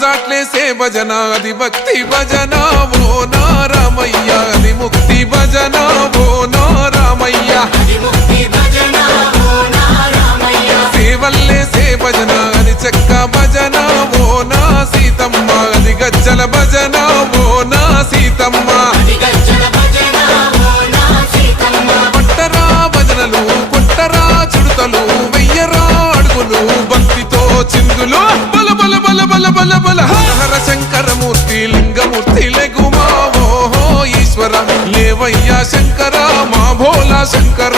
జాట్లేసే భజన అది భక్తి భజన ఓ నా రామయ్య అది ముక్తి భజన ఓ నా రామయ్య సేవల్లేసే భజన అది చెక్క భజన ఓ నా సీతమ్మ అది గజ్జల భజన ఓ నా సీతమ్మ పట్టరా భజనలు కొట్టరా చుడతలు వెయ్యరా అడుగులు భక్తితో చిందులు బల బల బల బల బల బల హర శంకరమూర్తి లింగమూర్తి లెగుమా ఓహో ఈశ్వర లేవయ్యా శంకర మా భోలా శంకర